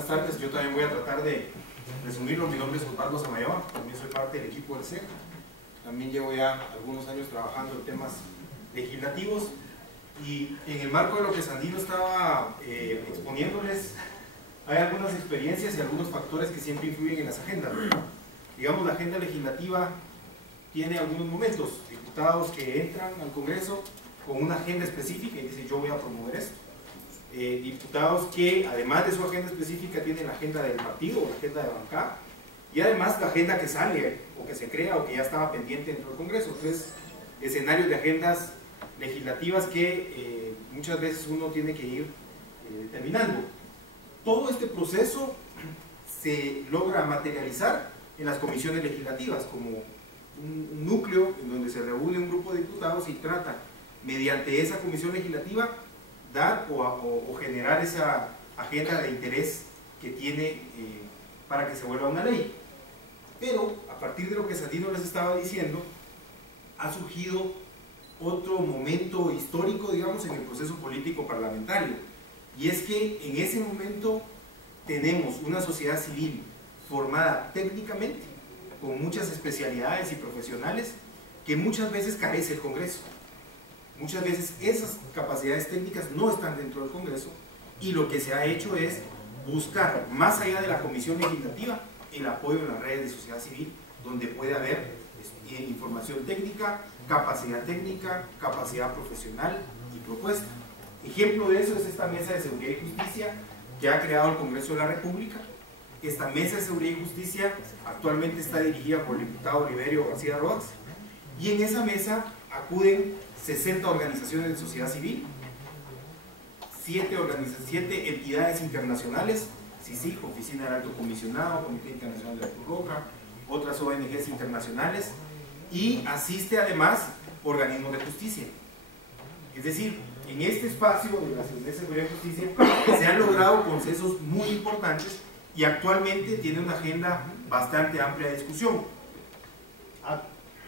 Buenas tardes, yo también voy a tratar de resumirlo. Mi nombre es Osvaldo Samayoa, también soy parte del equipo del CEC. También llevo ya algunos años trabajando en temas legislativos y en el marco de lo que Sandino estaba exponiéndoles, hay algunas experiencias y algunos factores que siempre influyen en las agendas. Digamos, la agenda legislativa tiene algunos momentos, diputados que entran al Congreso con una agenda específica y dicen yo voy a promover esto. Diputados que además de su agenda específica tienen la agenda del partido o la agenda de bancada y además la agenda que sale o que se crea o que ya estaba pendiente dentro del Congreso. Tres escenarios de agendas legislativas que muchas veces uno tiene que ir terminando. Todo este proceso se logra materializar en las comisiones legislativas como un núcleo en donde se reúne un grupo de diputados y trata mediante esa comisión legislativa dar o generar esa agenda de interés que tiene para que se vuelva una ley. Pero a partir de lo que Sandino les estaba diciendo, ha surgido otro momento histórico, digamos, en el proceso político parlamentario, y es que en ese momento tenemos una sociedad civil formada técnicamente, con muchas especialidades y profesionales, que muchas veces carece el Congreso. Muchas veces esas capacidades técnicas no están dentro del Congreso y lo que se ha hecho es buscar, más allá de la comisión legislativa, el apoyo en las redes de sociedad civil, donde puede haber información técnica, capacidad profesional y propuesta. Ejemplo de eso es esta Mesa de Seguridad y Justicia que ha creado el Congreso de la República. Esta Mesa de Seguridad y Justicia actualmente está dirigida por el diputado Oliverio García Rojas y en esa mesa acuden 60 organizaciones de sociedad civil, 7 entidades internacionales, CICIG, Oficina del Alto Comisionado, Comité Internacional de la Cruz Roja, otras ONGs internacionales, y asiste además organismos de justicia. Es decir, en este espacio de la Secretaría de Seguridad y Justicia se han logrado consensos muy importantes y actualmente tiene una agenda bastante amplia de discusión.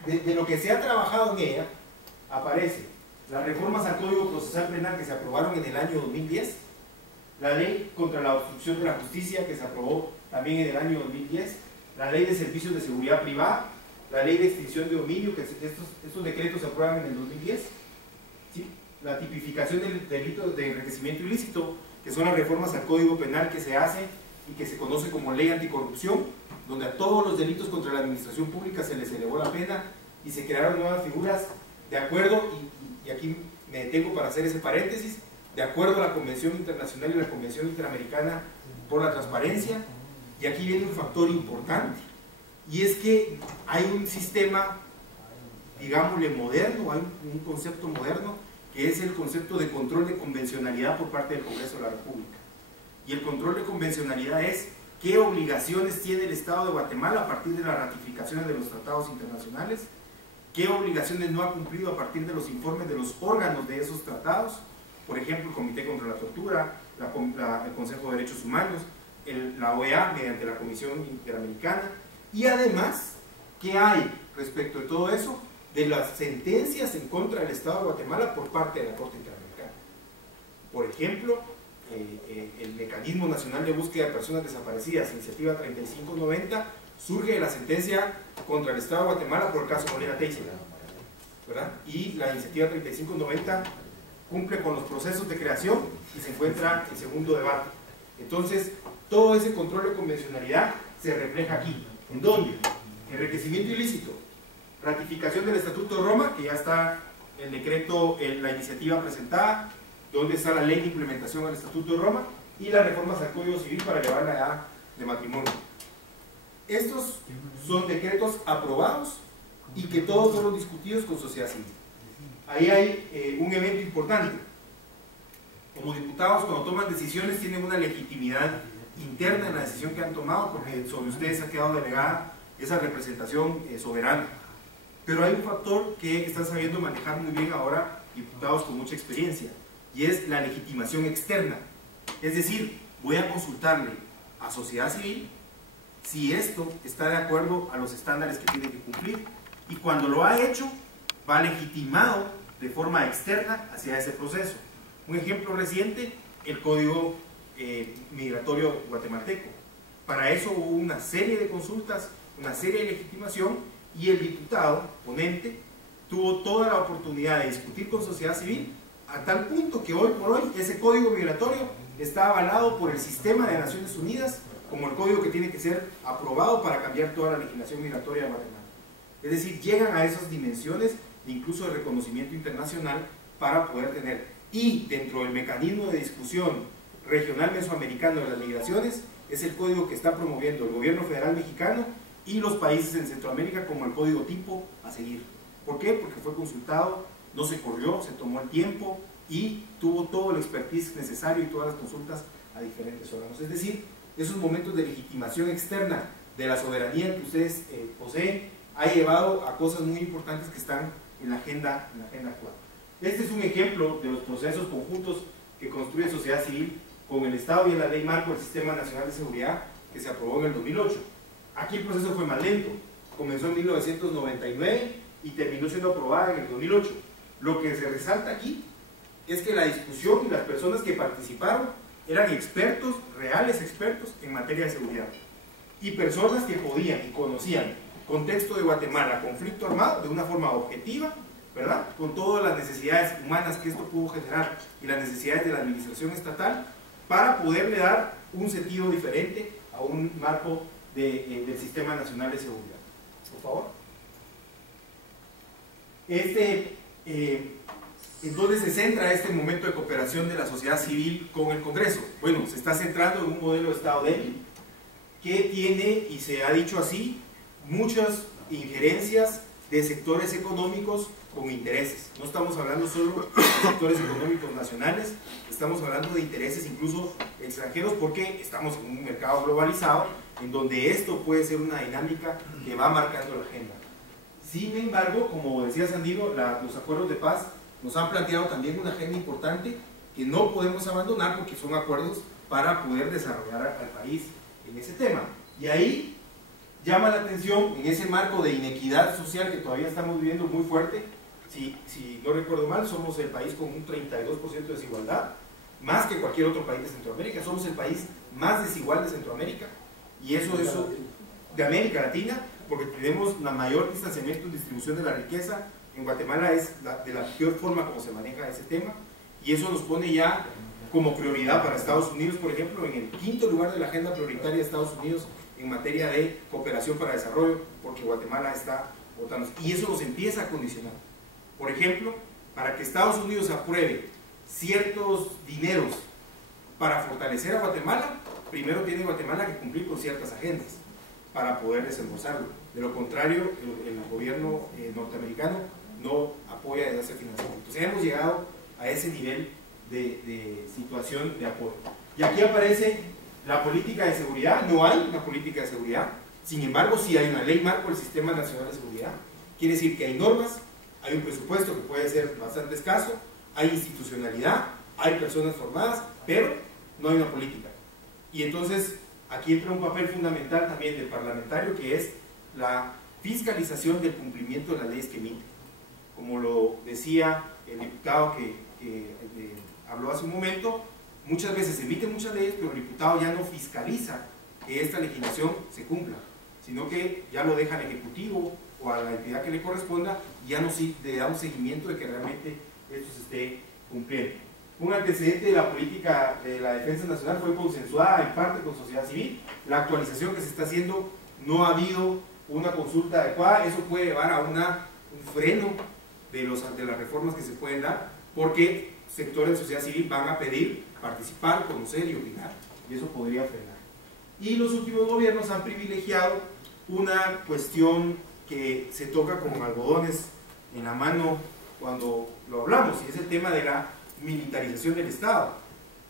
De lo que se ha trabajado en ella, aparece las reformas al Código Procesal Penal que se aprobaron en el año 2010, la ley contra la obstrucción de la justicia que se aprobó también en el año 2010, la ley de servicios de seguridad privada, la ley de extinción de dominio, que estos decretos se aprueban en el 2010, ¿sí? La tipificación del delito de enriquecimiento ilícito, que son las reformas al Código Penal que se hace y que se conoce como ley anticorrupción, donde a todos los delitos contra la administración pública se les elevó la pena y se crearon nuevas figuras de acuerdo, y aquí me detengo para hacer ese paréntesis, de acuerdo a la Convención Internacional y la Convención Interamericana por la Transparencia. Y aquí viene un factor importante, y es que hay un sistema, digámosle, moderno, hay un concepto moderno, que es el concepto de control de convencionalidad por parte del Congreso de la República. Y el control de convencionalidad es qué obligaciones tiene el Estado de Guatemala a partir de las ratificaciones de los tratados internacionales, qué obligaciones no ha cumplido a partir de los informes de los órganos de esos tratados, por ejemplo, el Comité contra la Tortura, el Consejo de Derechos Humanos, la OEA mediante la Comisión Interamericana, y además, ¿qué hay respecto de todo eso? De las sentencias en contra del Estado de Guatemala por parte de la Corte Interamericana. Por ejemplo, el Mecanismo Nacional de Búsqueda de Personas Desaparecidas, Iniciativa 3590, surge de la sentencia contra el Estado de Guatemala por el caso Molina Teixeira, ¿verdad? Y la Iniciativa 3590 cumple con los procesos de creación y se encuentra en segundo debate. Entonces, todo ese control de convencionalidad se refleja aquí. ¿En dónde? Enriquecimiento ilícito, ratificación del Estatuto de Roma, que ya está el decreto, la iniciativa presentada, donde está la ley de implementación del Estatuto de Roma, y las reformas al Código Civil para elevar la edad de matrimonio. Estos son decretos aprobados y que todos fueron discutidos con sociedad civil. Ahí hay un evento importante. Como diputados, cuando toman decisiones, tienen una legitimidad interna en la decisión que han tomado, porque sobre ustedes ha quedado delegada esa representación soberana. Pero hay un factor que están sabiendo manejar muy bien ahora diputados con mucha experiencia, y es la legitimación externa. Es decir, voy a consultarle a sociedad civil si esto está de acuerdo a los estándares que tiene que cumplir, y cuando lo ha hecho, va legitimado de forma externa hacia ese proceso. Un ejemplo reciente, el Código migratorio guatemalteco. Para eso hubo una serie de consultas, una serie de legitimación, y el diputado ponente tuvo toda la oportunidad de discutir con sociedad civil, a tal punto que hoy por hoy ese código migratorio está avalado por el sistema de Naciones Unidas como el código que tiene que ser aprobado para cambiar toda la legislación migratoria de Guatemala. Es decir, llegan a esas dimensiones de incluso de reconocimiento internacional para poder tener. Y dentro del mecanismo de discusión regional mesoamericano de las migraciones, es el código que está promoviendo el gobierno federal mexicano y los países en Centroamérica como el código tipo a seguir. ¿Por qué? Porque fue consultado, no se corrió, se tomó el tiempo y tuvo todo el expertise necesario y todas las consultas a diferentes órganos. Es decir, esos momentos de legitimación externa de la soberanía que ustedes poseen ha llevado a cosas muy importantes que están en la agenda actual. Este es un ejemplo de los procesos conjuntos que construye sociedad civil con el Estado y en la Ley Marco del Sistema Nacional de Seguridad que se aprobó en el 2008. Aquí el proceso fue más lento, comenzó en 1999 y terminó siendo aprobada en el 2008. Lo que se resalta aquí es que la discusión y las personas que participaron eran expertos, reales expertos en materia de seguridad, y personas que podían y conocían contexto de Guatemala, conflicto armado, de una forma objetiva, ¿verdad? Con todas las necesidades humanas que esto pudo generar y las necesidades de la administración estatal, para poderle dar un sentido diferente a un marco del Sistema Nacional de Seguridad. Por favor. Entonces se centra este momento de cooperación de la sociedad civil con el Congreso. Bueno, se está centrando en un modelo de Estado débil que tiene, y se ha dicho así, muchas injerencias de sectores económicos con intereses. No estamos hablando solo de sectores económicos nacionales, estamos hablando de intereses incluso extranjeros, porque estamos en un mercado globalizado en donde esto puede ser una dinámica que va marcando la agenda. Sin embargo, como decía Sandino, los acuerdos de paz nos han planteado también una agenda importante que no podemos abandonar, porque son acuerdos para poder desarrollar al país en ese tema. Y ahí llama la atención, en ese marco de inequidad social que todavía estamos viviendo muy fuerte, si no recuerdo mal, somos el país con un 32% de desigualdad, más que cualquier otro país de Centroamérica. Somos el país más desigual de Centroamérica, y eso de América Latina, porque tenemos la mayor distanciamiento en distribución de la riqueza. En Guatemala es de la peor forma como se maneja ese tema, y eso nos pone ya como prioridad para Estados Unidos, por ejemplo, en el 5º lugar de la agenda prioritaria de Estados Unidos en materia de cooperación para desarrollo, porque Guatemala está votando, y eso nos empieza a condicionar. Por ejemplo, para que Estados Unidos apruebe ciertos dineros para fortalecer a Guatemala, primero tiene Guatemala que cumplir con ciertas agendas para poder desembolsarlo. De lo contrario, el gobierno norteamericano no apoya desde ese financiamiento. Entonces hemos llegado a ese nivel de situación de apoyo. Y aquí aparece la política de seguridad. No hay una política de seguridad, sin embargo sí hay una ley marco del Sistema Nacional de Seguridad. Quiere decir que hay normas, hay un presupuesto que puede ser bastante escaso, hay institucionalidad, hay personas formadas, pero no hay una política. Y entonces aquí entra un papel fundamental también del parlamentario, que es la fiscalización del cumplimiento de las leyes que emite. Como lo decía el diputado que habló hace un momento, muchas veces se emiten muchas leyes, pero el diputado ya no fiscaliza que esta legislación se cumpla, sino que ya lo deja al Ejecutivo o a la entidad que le corresponda, y ya no le da un seguimiento de que realmente esto se esté cumpliendo. Un antecedente de la política de la defensa nacional fue consensuada en parte con sociedad civil. La actualización que se está haciendo, no ha habido una consulta adecuada. Eso puede llevar a un freno de las reformas que se pueden dar, porque sectores de sociedad civil van a pedir participar, conocer y opinar, y eso podría frenar. Y los últimos gobiernos han privilegiado una cuestión que se toca como algodones en la mano cuando lo hablamos, y es el tema de la militarización del Estado,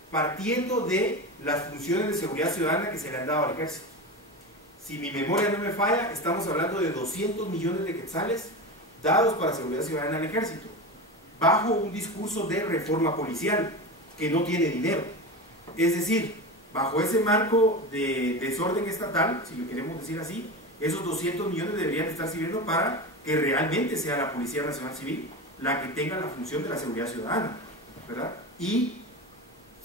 partiendo de las funciones de seguridad ciudadana que se le han dado al ejército. Si mi memoria no me falla, estamos hablando de 200 millones de quetzales dados para seguridad ciudadana al ejército, bajo un discurso de reforma policial que no tiene dinero. Es decir, bajo ese marco de desorden estatal, si lo queremos decir así, esos 200 millones deberían estar sirviendo para que realmente sea la Policía Nacional Civil la que tenga la función de la seguridad ciudadana, ¿verdad? Y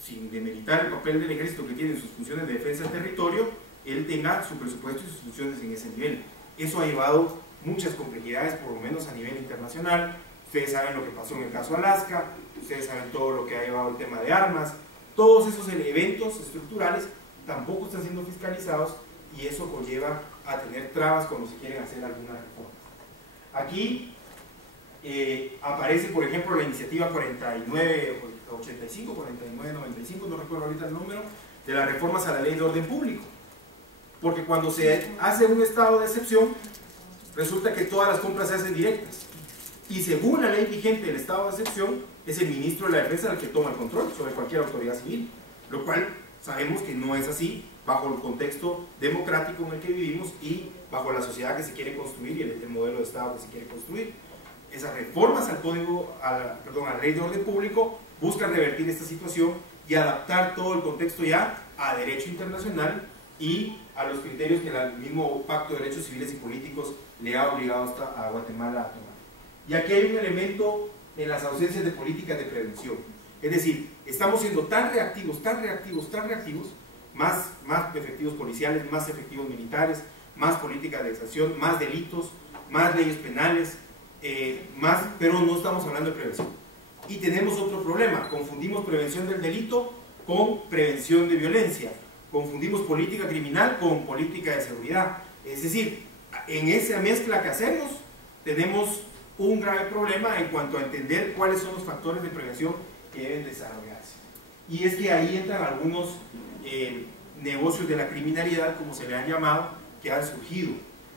sin demeritar el papel del ejército que tiene en sus funciones de defensa del territorio, él tenga su presupuesto y sus funciones en ese nivel. Eso ha llevado muchas complejidades, por lo menos a nivel internacional. Ustedes saben lo que pasó en el caso Alaska, ustedes saben todo lo que ha llevado el tema de armas. Todos esos eventos estructurales tampoco están siendo fiscalizados y eso conlleva a tener trabas cuando se quieren hacer algunas reformas. Aquí aparece, por ejemplo, la iniciativa 4985, 4995, no recuerdo ahorita el número, de las reformas a la ley de orden público. Porque cuando se hace un estado de excepción, resulta que todas las compras se hacen directas. Y según la ley vigente del estado de excepción, es el ministro de la Defensa el que toma el control sobre cualquier autoridad civil, lo cual sabemos que no es así bajo el contexto democrático en el que vivimos y bajo la sociedad que se quiere construir y el modelo de estado que se quiere construir. Esas reformas al código, a la ley de orden público buscan revertir esta situación y adaptar todo el contexto ya a derecho internacional y a los criterios que el mismo Pacto de Derechos Civiles y Políticos le ha obligado a Guatemala a tomar. Y aquí hay un elemento en las ausencias de políticas de prevención. Es decir, estamos siendo tan reactivos, más efectivos policiales, más efectivos militares, más política de sanción, más delitos, más leyes penales, pero no estamos hablando de prevención. Y tenemos otro problema, confundimos prevención del delito con prevención de violencia, confundimos política criminal con política de seguridad. Es decir, en esa mezcla que hacemos, tenemos un grave problema en cuanto a entender cuáles son los factores de prevención que deben desarrollarse. Y es que ahí entran algunos negocios de la criminalidad, como se le han llamado, que han surgido.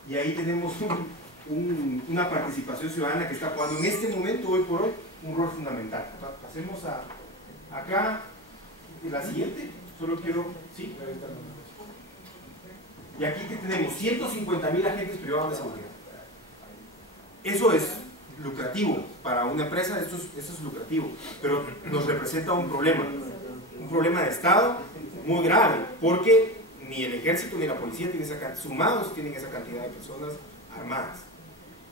Y ahí tenemos una participación ciudadana que está jugando en este momento, hoy por hoy, un rol fundamental. Pasemos acá, la siguiente, solo quiero, ¿sí? Y aquí que tenemos 150.000 agentes privados de seguridad. Eso es lucrativo para una empresa, eso es lucrativo, pero nos representa un problema de Estado muy grave, porque ni el ejército ni la policía sumados tienen esa cantidad de personas armadas.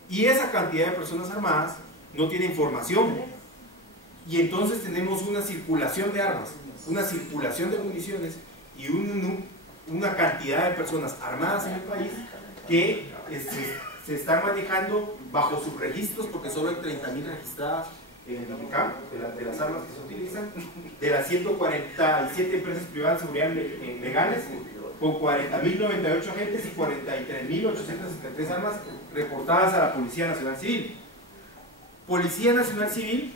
Y esa cantidad de personas armadas no tiene información. Y entonces tenemos una circulación de armas, una circulación de municiones y una cantidad de personas armadas en el país que se están manejando bajo sus registros, porque solo hay 30.000 registradas en el campo de las armas que se utilizan, de las 147 empresas privadas de seguridad legales, con 40.098 agentes y 43.863 armas reportadas a la Policía Nacional Civil. Policía Nacional Civil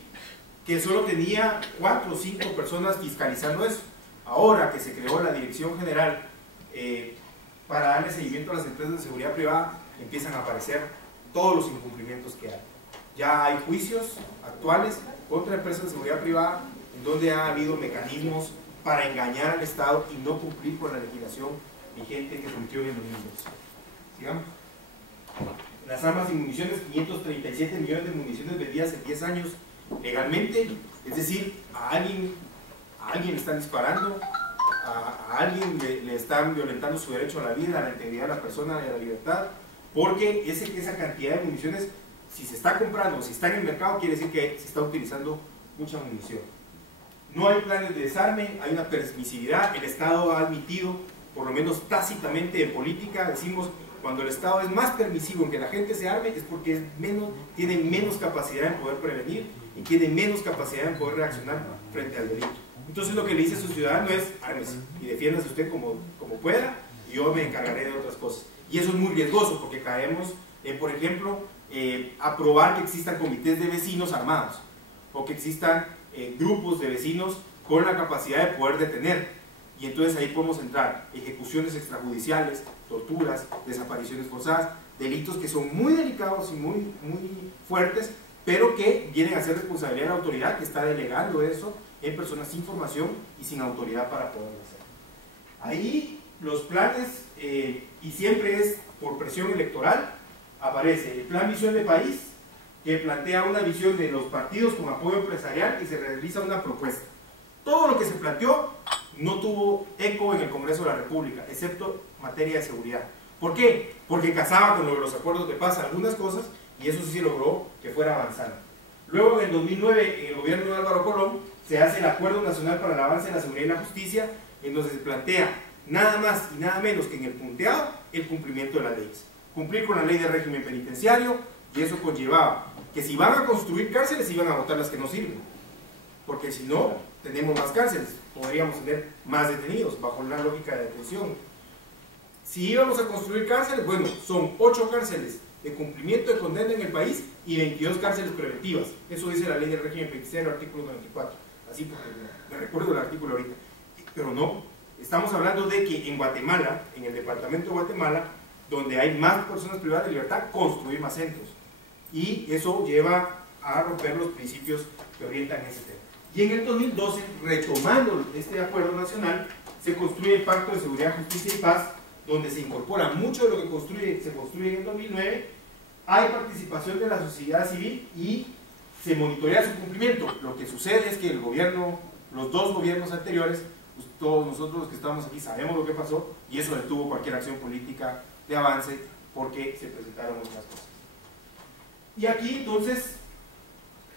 que solo tenía 4 o 5 personas fiscalizando eso. Ahora que se creó la Dirección General para darle seguimiento a las empresas de seguridad privada, empiezan a aparecer todos los incumplimientos que hay. Ya hay juicios actuales contra empresas de seguridad privada en donde ha habido mecanismos para engañar al Estado y no cumplir con la legislación vigente que surgió en el 2012. Sigamos. Las armas y municiones, 537 millones de municiones vendidas en 10 años legalmente, es decir, a alguien le están disparando, a alguien le están violentando su derecho a la vida, a la integridad de la persona y a la libertad, porque esa cantidad de municiones, si se está comprando, si está en el mercado, quiere decir que se está utilizando mucha munición. No hay planes de desarme, hay una permisividad, el Estado ha admitido, por lo menos tácitamente en política, decimos, cuando el Estado es más permisivo en que la gente se arme, es porque tiene menos capacidad en poder prevenir y tiene menos capacidad en poder reaccionar frente al delito. Entonces lo que le dice a su ciudadano es, ármese y defiéndase usted como pueda, y yo me encargaré de otras cosas. Y eso es muy riesgoso, porque caemos en, por ejemplo, aprobar que existan comités de vecinos armados, o que existan grupos de vecinos con la capacidad de poder detener. Y entonces ahí podemos entrar ejecuciones extrajudiciales, torturas, desapariciones forzadas, delitos que son muy delicados y muy fuertes, pero que vienen a ser responsabilidad de la autoridad que está delegando eso en personas sin formación y sin autoridad para poderlo hacer. Ahí los planes, y siempre es por presión electoral, aparece el Plan Visión de País, que plantea una visión de los partidos con apoyo empresarial y se realiza una propuesta. Todo lo que se planteó no tuvo eco en el Congreso de la República, excepto materia de seguridad. ¿Por qué? Porque casaba con los acuerdos de paz algunas cosas, y eso sí se logró que fuera avanzando. Luego, en el 2009, en el gobierno de Álvaro Colón, se hace el Acuerdo Nacional para el Avance de la Seguridad y la Justicia, en donde se plantea nada más y nada menos que en el punteado el cumplimiento de las leyes. Cumplir con la ley de régimen penitenciario, y eso conllevaba que si van a construir cárceles, iban a botar las que no sirven, porque si no, tenemos más cárceles, podríamos tener más detenidos, bajo la lógica de detención. Si íbamos a construir cárceles, bueno, son 8 cárceles de cumplimiento de condena en el país y 22 cárceles preventivas. Eso dice la ley del régimen penitenciario, artículo 94. Así porque me recuerdo el artículo ahorita. Pero no, estamos hablando de que en Guatemala, en el departamento de Guatemala, donde hay más personas privadas de libertad, construir más centros. Y eso lleva a romper los principios que orientan ese tema. Y en el 2012, retomando este acuerdo nacional, se construye el Pacto de Seguridad, Justicia y Paz, donde se incorpora mucho de lo que se construye en el 2009, hay participación de la sociedad civil y se monitorea su cumplimiento. Lo que sucede es que el gobierno, los 2 gobiernos anteriores, pues todos nosotros los que estamos aquí sabemos lo que pasó, y eso detuvo cualquier acción política de avance porque se presentaron otras cosas. Y aquí entonces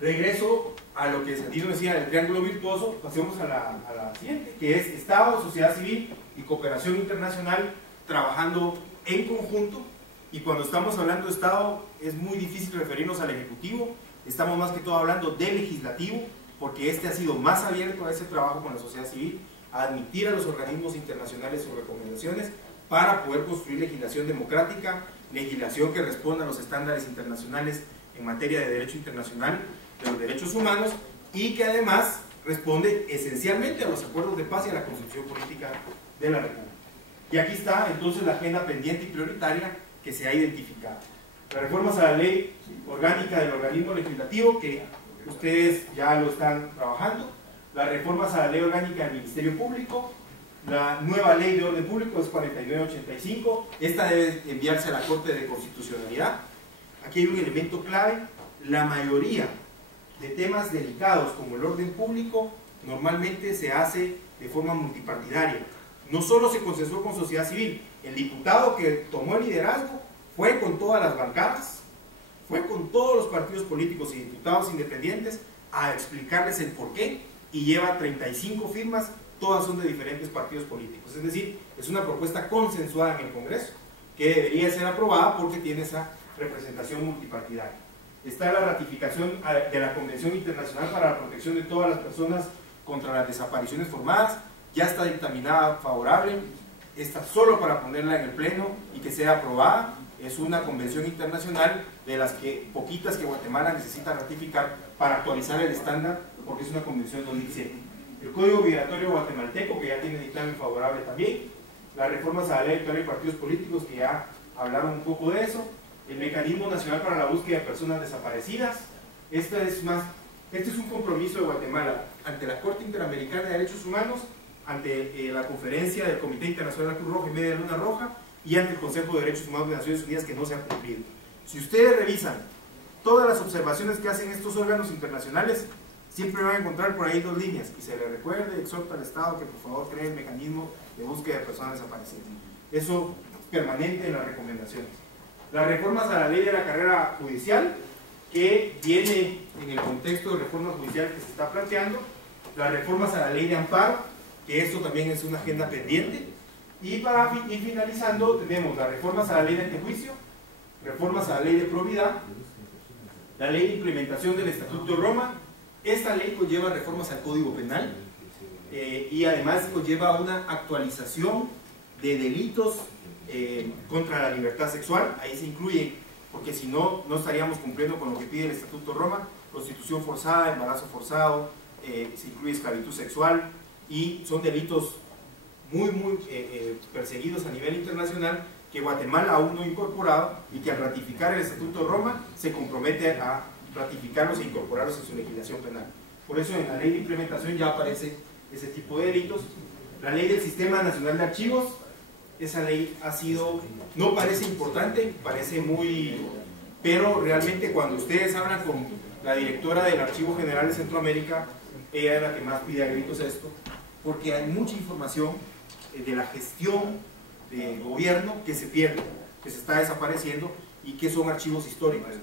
regreso a lo que Santino decía del triángulo virtuoso. Pasemos a la siguiente, que es Estado, sociedad civil y cooperación internacional trabajando en conjunto. Y cuando estamos hablando de Estado es muy difícil referirnos al Ejecutivo, estamos más que todo hablando del Legislativo, porque este ha sido más abierto a ese trabajo con la sociedad civil, a admitir a los organismos internacionales sus recomendaciones para poder construir legislación democrática, legislación que responda a los estándares internacionales en materia de derecho internacional, de los derechos humanos, y que además responde esencialmente a los acuerdos de paz y a la constitución política de la República. Y aquí está entonces la agenda pendiente y prioritaria que se ha identificado. Las reformas a la ley orgánica del organismo legislativo, que ustedes ya lo están trabajando, las reformas a la ley orgánica del Ministerio Público, la nueva ley de orden público es 4985, esta debe enviarse a la Corte de Constitucionalidad. Aquí hay un elemento clave: la mayoría de temas delicados como el orden público normalmente se hace de forma multipartidaria. No solo se consensuó con sociedad civil, el diputado que tomó el liderazgo fue con todas las bancadas, fue con todos los partidos políticos y diputados independientes a explicarles el porqué, y lleva 35 firmas, todas son de diferentes partidos políticos. Es decir, es una propuesta consensuada en el Congreso, que debería ser aprobada porque tiene esa representación multipartidaria. Está la ratificación de la Convención Internacional para la Protección de todas las personas contra las desapariciones forzadas, ya está dictaminada favorable, está solo para ponerla en el Pleno y que sea aprobada. Es una convención internacional de las que poquitas que Guatemala necesita ratificar para actualizar el estándar, porque es una convención 2007. El Código Migratorio Guatemalteco, que ya tiene dictamen favorable también, las reformas a la ley electoral y partidos políticos, que ya hablaron un poco de eso, el Mecanismo Nacional para la Búsqueda de Personas Desaparecidas. Este es un compromiso de Guatemala ante la Corte Interamericana de Derechos Humanos, ante la conferencia del Comité Internacional de la Cruz Roja y Media Luna Roja, y ante el Consejo de Derechos Humanos de Naciones Unidas, que no se ha cumplido. Si ustedes revisan todas las observaciones que hacen estos órganos internacionales, siempre van a encontrar por ahí 2 líneas: y se le recuerde y exhorta al Estado que por favor cree el mecanismo de búsqueda de personas desaparecidas. Eso es permanente en las recomendaciones. Las reformas a la ley de la carrera judicial, que viene en el contexto de reforma judicial que se está planteando, las reformas a la ley de amparo, que esto también es una agenda pendiente, y para ir finalizando tenemos las reformas a la ley de antejuicio, reformas a la ley de probidad, la ley de implementación del Estatuto de Roma. Esta ley conlleva reformas al Código Penal y además conlleva una actualización de delitos contra la libertad sexual. Ahí se incluye, porque si no, no estaríamos cumpliendo con lo que pide el Estatuto de Roma: prostitución forzada, embarazo forzado, se incluye esclavitud sexual, y son delitos muy perseguidos a nivel internacional, que Guatemala aún no ha incorporado, y que al ratificar el Estatuto de Roma se compromete a ratificarlos e incorporarlos en su legislación penal. Por eso en la ley de implementación ya aparece ese tipo de delitos. La ley del Sistema Nacional de Archivos, esa ley no parece importante, parece muy... pero realmente cuando ustedes hablan con la directora del Archivo General de Centroamérica, ella es la que más pide a gritos esto, porque hay mucha información de la gestión de gobierno que se pierde, que se está desapareciendo, y que son archivos históricos.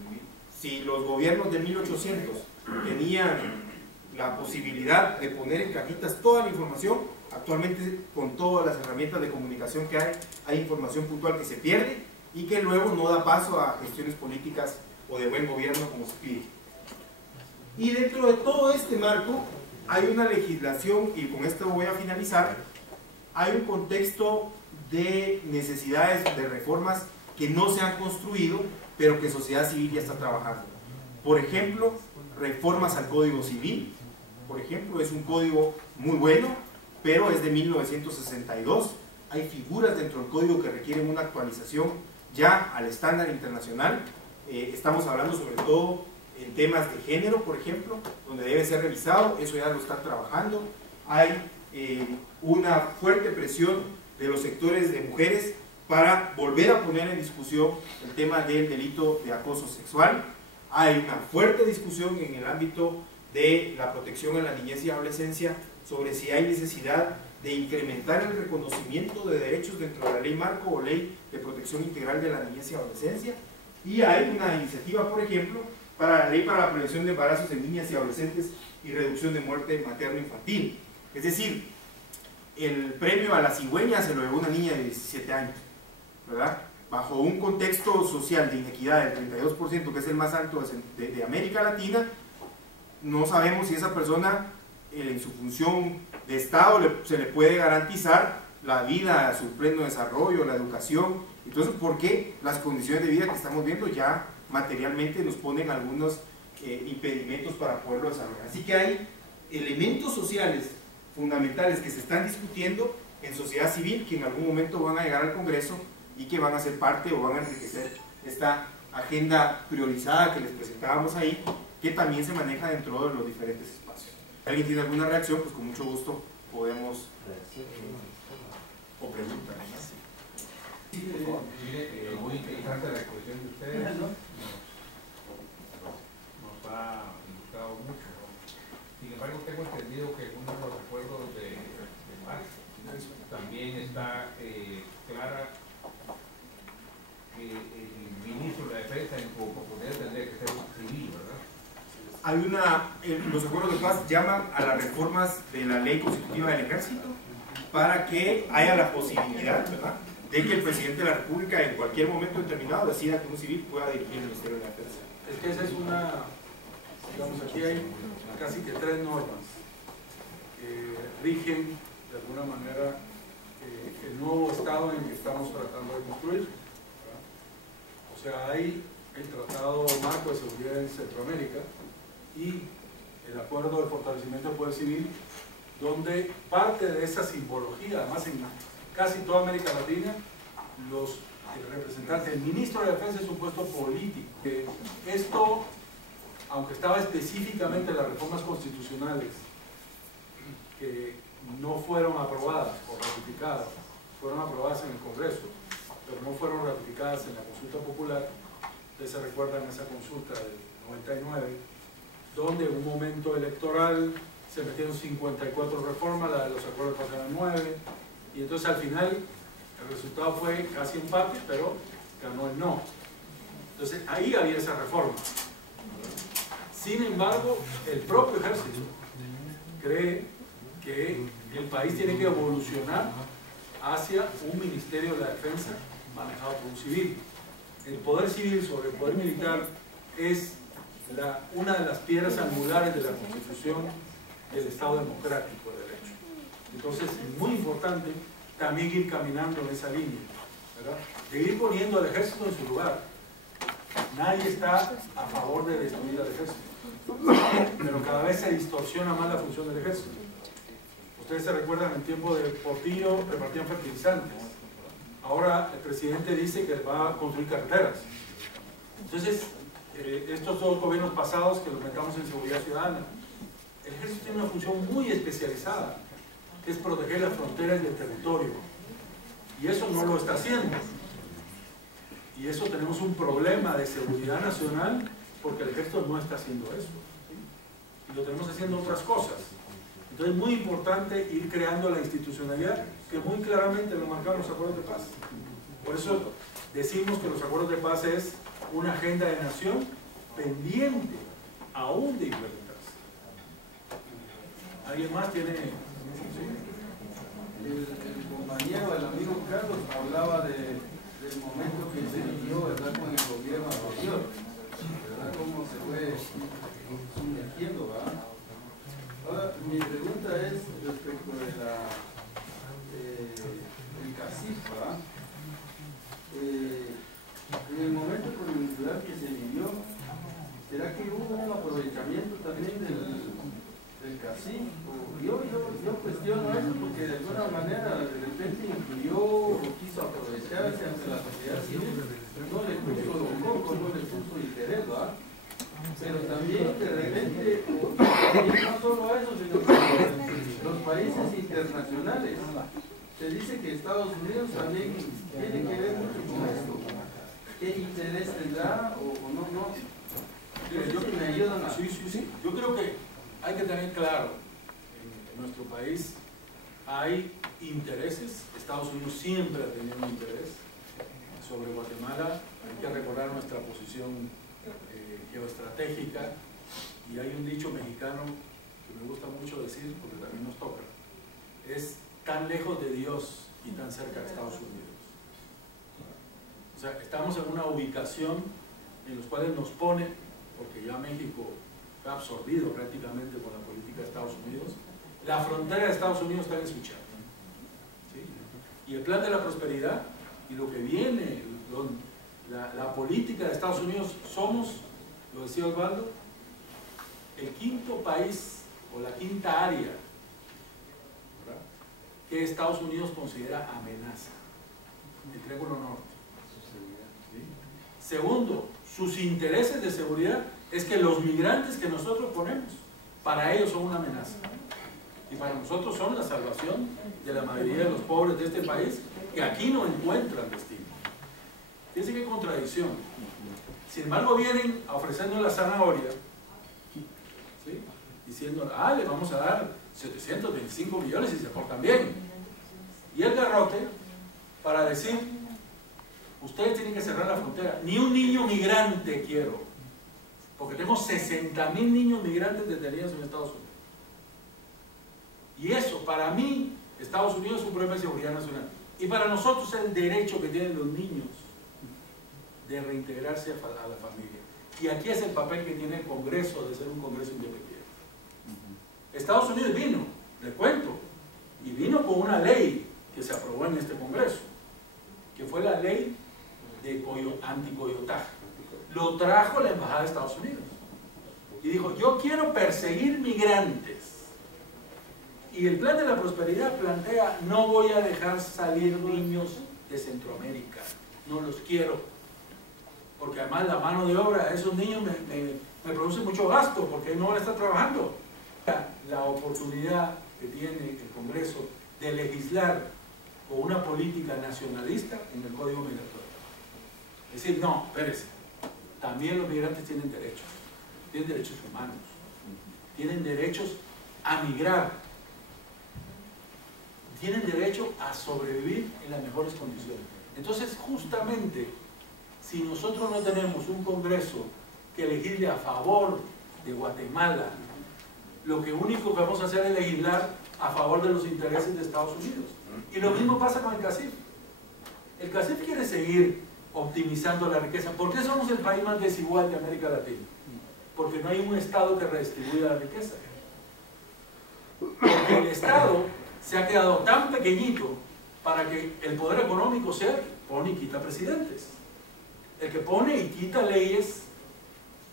Si los gobiernos de 1800 tenían la posibilidad de poner en cajitas toda la información. Actualmente, con todas las herramientas de comunicación que hay información puntual que se pierde y que luego no da paso a gestiones políticas o de buen gobierno como se pide. Y dentro de todo este marco hay una legislación, y con esto voy a finalizar, hay un contexto de necesidades de reformas que no se han construido, pero que sociedad civil ya está trabajando. Por ejemplo, reformas al Código Civil, por ejemplo, es un código muy bueno, pero es de 1962. Hay figuras dentro del código que requieren una actualización ya al estándar internacional. Estamos hablando sobre todo en temas de género, por ejemplo, donde debe ser revisado, eso ya lo está trabajando. Hay una fuerte presión de los sectores de mujeres para volver a poner en discusión el tema del delito de acoso sexual. Hay una fuerte discusión en el ámbito de la protección a la niñez y adolescencia sobre si hay necesidad de incrementar el reconocimiento de derechos dentro de la ley marco o ley de protección integral de la niñez y adolescencia. Y hay una iniciativa, por ejemplo, para la ley para la prevención de embarazos en niñas y adolescentes y reducción de muerte materno-infantil. Es decir, el premio a la cigüeña se lo llevó una niña de 17 años, ¿verdad? Bajo un contexto social de inequidad del 32%, que es el más alto de América Latina, no sabemos si esa persona, en su función de Estado, se le puede garantizar la vida, su pleno desarrollo, la educación. Entonces, ¿por qué las condiciones de vida que estamos viendo ya materialmente nos ponen algunos impedimentos para poderlo desarrollar? Así que hay elementos sociales fundamentales que se están discutiendo en sociedad civil que en algún momento van a llegar al Congreso y que van a ser parte o van a enriquecer esta agenda priorizada que les presentábamos ahí, que también se maneja dentro de los diferentes espacios. Si alguien tiene alguna reacción, pues con mucho gusto podemos o preguntar. Muy interesante la exposición de ustedes, nos ha gustado mucho. Sin embargo, tengo entendido que uno de los acuerdos de Marx también está clara que el ministro de la Defensa en su oportunidad tendría que ser civil, ¿verdad? Los acuerdos de paz llaman a las reformas de la ley constitutiva del ejército para que haya la posibilidad, ¿verdad?, de que el presidente de la República en cualquier momento determinado decida que un civil pueda dirigir el Ministerio de la Defensa. Es que esa es una, digamos, aquí hay casi que 3 normas que rigen de alguna manera el nuevo estado en el que estamos tratando de construir, ¿verdad? O sea, hay el Tratado Marco de Seguridad en Centroamérica y el Acuerdo de Fortalecimiento del Poder Civil, donde parte de esa simbología, además en casi toda América Latina, el representante, el ministro de Defensa es un puesto político. Esto, aunque estaba específicamente en las reformas constitucionales que no fueron aprobadas o ratificadas, fueron aprobadas en el Congreso, pero no fueron ratificadas en la consulta popular. Ustedes se recuerdan esa consulta del 99, donde en un momento electoral se metieron 54 reformas, la de los acuerdos pasaron 9, y entonces al final el resultado fue casi empate, pero ganó el no. Entonces ahí había esa reforma. Sin embargo, el propio ejército cree que el país tiene que evolucionar hacia un Ministerio de la Defensa manejado por un civil. El poder civil sobre el poder militar es una de las piedras angulares de la Constitución del Estado democrático de derecho. Entonces es muy importante también ir caminando en esa línea, ¿verdad?, de ir poniendo al ejército en su lugar. Nadie está a favor de destruir al ejército, pero cada vez se distorsiona más la función del ejército. Ustedes se recuerdan, en tiempo de Portillo repartían fertilizantes. Ahora el presidente dice que va a construir carreteras. Entonces, estos dos gobiernos pasados que los metamos en seguridad ciudadana, el ejército tiene una función muy especializada, que es proteger las fronteras del territorio. Y eso no lo está haciendo. Y eso tenemos un problema de seguridad nacional porque el ejército no está haciendo eso, ¿sí? Y lo tenemos haciendo otras cosas. Entonces es muy importante ir creando la institucionalidad que muy claramente lo marcaron los acuerdos de paz. Por eso decimos que los acuerdos de paz es una agenda de nación pendiente aún de implementarse. ¿Alguien más tiene? El compañero, el amigo Carlos, hablaba del momento que se vivió, ¿verdad?, con el gobierno anterior, ¿verdad?, cómo se fue sumergiendo, ¿verdad? Ahora, mi pregunta es respecto de el CACIF, ¿verdad? En el momento coyuntural que se vivió, ¿será que hubo un aprovechamiento también del CACIF? Yo cuestiono eso porque de alguna manera de repente influyó o quiso aprovecharse ante la sociedad civil, no le puso coco, no le puso interés, ¿verdad? Pero también de repente, no solo eso, sino que los países internacionales, se dice que Estados Unidos también tiene que ver mucho con esto. ¿Qué interés tendrá o no? No sé si me ayudan a... Sí. Yo creo que hay que tener claro, en nuestro país hay intereses. Estados Unidos siempre ha tenido un interés sobre Guatemala. Hay que recordar nuestra posición geoestratégica, y hay un dicho mexicano que me gusta mucho decir porque también nos toca: es tan lejos de Dios y tan cerca de Estados Unidos. O sea, estamos en una ubicación en los cuales nos pone, porque ya México fue absorbido prácticamente por la política de Estados Unidos, la frontera de Estados Unidos está en Suchiapa, ¿sí? Y el plan de la prosperidad y lo que viene, la política de Estados Unidos, somos, lo decía Osvaldo, el quinto país o la quinta área, ¿verdad?, que Estados Unidos considera amenaza, el Triángulo Norte. ¿Sí? Segundo, sus intereses de seguridad es que los migrantes que nosotros ponemos, para ellos son una amenaza. Y para nosotros son la salvación de la mayoría de los pobres de este país, que aquí no encuentran destino. Fíjense qué contradicción. Sin embargo, vienen a ofrecernos la zanahoria, ¿sí?, diciendo, le vamos a dar 725 millones si se portan bien. Y el garrote para decir, ustedes tienen que cerrar la frontera. Ni un niño migrante quiero, porque tenemos 60,000 niños migrantes detenidos en Estados Unidos. Y eso, para mí, Estados Unidos es un problema de seguridad nacional. Y para nosotros es el derecho que tienen los niños de reintegrarse a la familia. Y aquí es el papel que tiene el Congreso, de ser un Congreso independiente. Estados Unidos vino, les cuento, y vino con una ley que se aprobó en este Congreso, que fue la ley de anticoyotaje. Lo trajo la Embajada de Estados Unidos y dijo, yo quiero perseguir migrantes. Y el plan de la prosperidad plantea, no voy a dejar salir niños de Centroamérica, no los quiero, porque además la mano de obra, esos niños me produce mucho gasto, porque no van a estar trabajando. La oportunidad que tiene el Congreso de legislar con una política nacionalista en el Código Migratorio. Es decir, no, espérese, también los migrantes tienen derechos humanos, tienen derechos a migrar, tienen derecho a sobrevivir en las mejores condiciones. Entonces, justamente, si nosotros no tenemos un Congreso que legisle a favor de Guatemala, lo único que vamos a hacer es legislar a favor de los intereses de Estados Unidos. Y lo mismo pasa con el CACIF. El CACIF quiere seguir optimizando la riqueza. ¿Por qué somos el país más desigual de América Latina? Porque no hay un Estado que redistribuya la riqueza. Porque el Estado se ha quedado tan pequeñito para que el poder económico sea pone y quita presidentes. El que pone y quita leyes,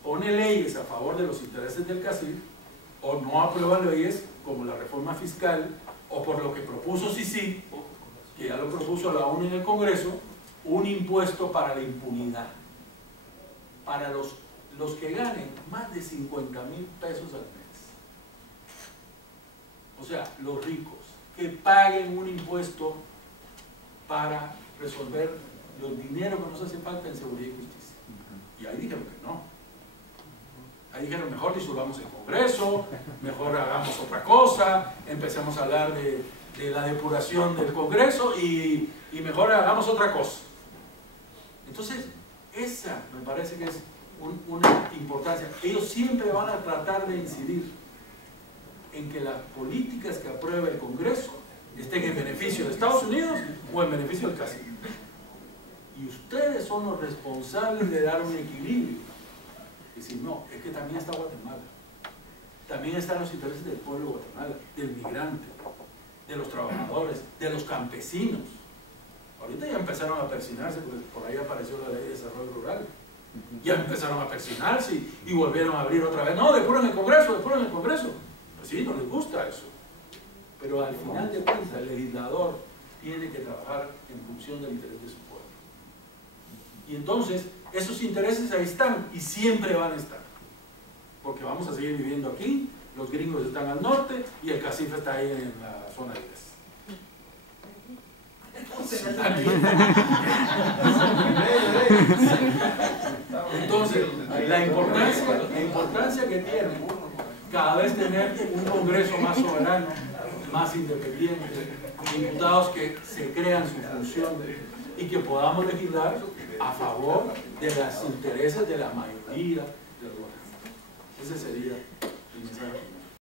pone leyes a favor de los intereses del CACIF, o no aprueba leyes como la reforma fiscal, o por lo que propuso Sisi, que ya lo propuso la ONU en el Congreso, un impuesto para la impunidad, para los que ganen más de 50,000 pesos al mes. O sea, los ricos, que paguen un impuesto para resolver los dineros que nos hace falta en seguridad y justicia. Y ahí dijeron que no. Ahí dijeron, mejor disolvamos el Congreso, mejor hagamos otra cosa, empecemos a hablar de la depuración del Congreso y mejor hagamos otra cosa. Entonces, esa me parece que es una importancia. Ellos siempre van a tratar de incidir en que las políticas que apruebe el Congreso estén en beneficio de Estados Unidos o en beneficio del cacique. Y ustedes son los responsables de dar un equilibrio. Y decir, no, es que también está Guatemala. También están los intereses del pueblo de Guatemala, del migrante, de los trabajadores, de los campesinos. Ahorita ya empezaron a persinarse, porque por ahí apareció la ley de desarrollo rural. Ya empezaron a persinarse y volvieron a abrir otra vez. No, depuren el Congreso, depuren el Congreso. Pues sí, no les gusta eso. Pero al final de cuentas, el legislador tiene que trabajar en función del interés de su pueblo. Y entonces, esos intereses ahí están y siempre van a estar. Porque vamos a seguir viviendo aquí, los gringos están al norte y el cacife está ahí en la zona 10. Entonces, la importancia que tiene cada vez tener un Congreso más soberano, más independiente, diputados que se crean su función y que podamos legislar a favor de los intereses de la mayoría de los